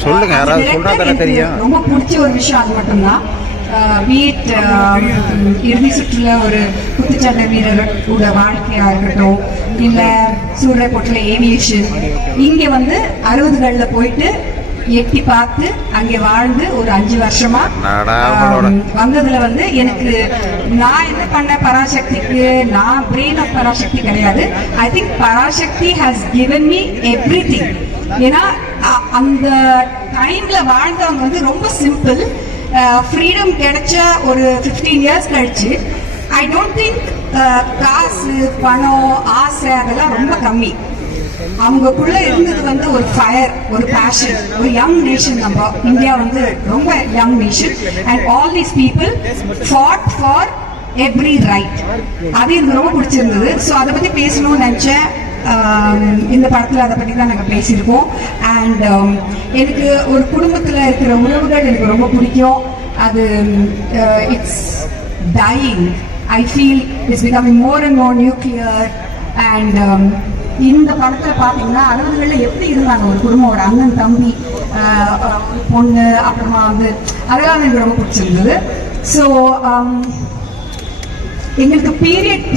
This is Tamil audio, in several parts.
சொல்லுங்க, யாராவது சொன்னா தானே தெரியும். ரொம்ப பிடிச்ச ஒரு விஷயம் அது மட்டும்தான். பீட் இறுதி சுற்றுல ஒரு குத்துச்சண்டை வீரரோட வாழ்க்கையா இருக்கட்டும் இல்ல சூரிய போட்டுல ஏவியேஷன். இங்க வந்து அறுபதுகள்ல போயிட்டு எட்டி பார்த்து அங்கே வாழ்ந்து ஒரு அஞ்சு வருஷமா. ஆம், வந்ததுல வந்து எனக்கு நான் என்ன பண்ண பராசக்திக்கு நான் பிரெயின் ஆஃப் பராசக்தி கிடையாது. I think Parasakthi has given me every thing ஏன்னா அந்த டைம்ல வாழ்ந்தவங்க வந்து ரொம்ப சிம்பிள் ஃப்ரீடம் கிடைச்ச ஒரு ஃபிஃப்டீன் இயர்ஸ் கழிச்சு ஐ டோன்ட் திங்க் காசு பணம் ஆசை அதெல்லாம் ரொம்ப கம்மி. அவங்களுக்குள்ள இருந்தது வந்து ஒரு ஃபயர் ஒரு பேஷன் ஒரு யங் நேஷன் நம்ம. இந்தியா வந்து ரொம்ப young nation and all these people fought for every right அது எனக்கு ரொம்ப பிடிச்சிருந்தது. ஸோ அதை பற்றி பேசணும்னு நினச்சேன். இந்த படத்தில் அதை பற்றி தான் நாங்கள் பேசியிருக்கோம். அண்ட் எனக்கு ஒரு குடும்பத்தில் இருக்கிற உறவுகள் எனக்கு ரொம்ப பிடிக்கும். அது it's dying. I feel it's becoming more and more nuclear and இந்த படத்தில் பார்த்தீங்கன்னா அறுபதுகளில் எப்படி இருந்தாங்க ஒரு குடும்பம் ஒரு அண்ணன் தம்பி பொண்ணு அப்புறமா வந்து அதெல்லாம் எனக்கு ரொம்ப பிடிச்சிருந்தது. ஸோ எங்களுக்கு பீரியட்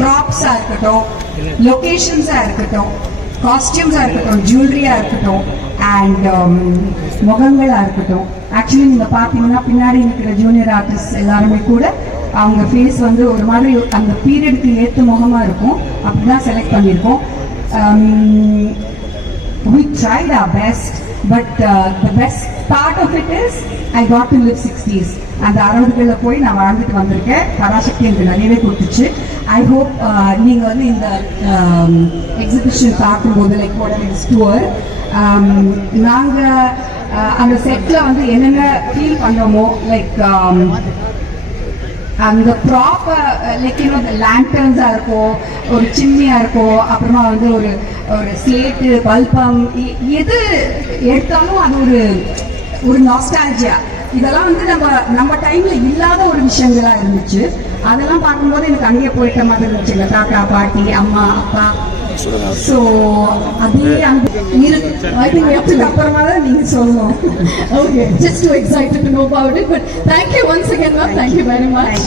ப்ராப்ஸாக இருக்கட்டும் லொக்கேஷன்ஸாக இருக்கட்டும் காஸ்டியூம்ஸாக இருக்கட்டும் ஜுவல்லரியாக இருக்கட்டும் அண்ட் முகங்களாக இருக்கட்டும் ஆக்சுவலி நீங்கள் பார்த்தீங்கன்னா பின்னாடி இருக்கிற ஜூனியர் ஆர்டிஸ்ட் எல்லாருமே கூட அவங்க ஃபேஸ் வந்து ஒரு மாதிரி அந்த பீரியடுக்கு ஏற்ற முகமாக இருக்கும் அப்படி தான் செலக்ட் பண்ணியிருக்கோம் we tried our best but the best part of it is I got to live sixties அந்த அறுபதுகளில் போய் நான் வாழ்ந்துட்டு வந்திருக்கேன் பராசக்தி எனக்கு நிறையவே கொடுத்துச்சு ஐ ஹோப் uh, நீங்கள் வந்து இந்த um, எக்ஸிபிஷன் பார்க்கும்போது லைக் உடனே ஸ்டோர் நாங்கள் அந்த செட்டில் வந்து என்னென்ன ஃபீல் பண்ணுறோமோ லைக் um, அந்த ப்ராப்பர் லைக் இந்த லேண்டர்ன்ஸாக இருக்கும் ஒரு சிம்னியாக இருக்கும் அப்புறமா வந்து ஒரு ஒரு ஸ்லேட்டு பல்பம் எது எடுத்தாலும் அது ஒரு ஒரு நாஸ்டாலஜியா இதெல்லாம் வந்து நம்ம நம்ம டைம்ல இல்லாத ஒரு விஷயங்களா இருந்துச்சு அதெல்லாம் பார்க்கும்போது எனக்கு அங்கேயே போயிட்ட மாதிரி இருந்துச்சு எங்க தாத்தா பாட்டி அம்மா அப்பா ஸோ அதே எடுத்துக்கு அப்புறமா தான் நீங்க சொல்லணும் Okay, just too excited to know about it. But thank you once again, ma'am. Thank you very much.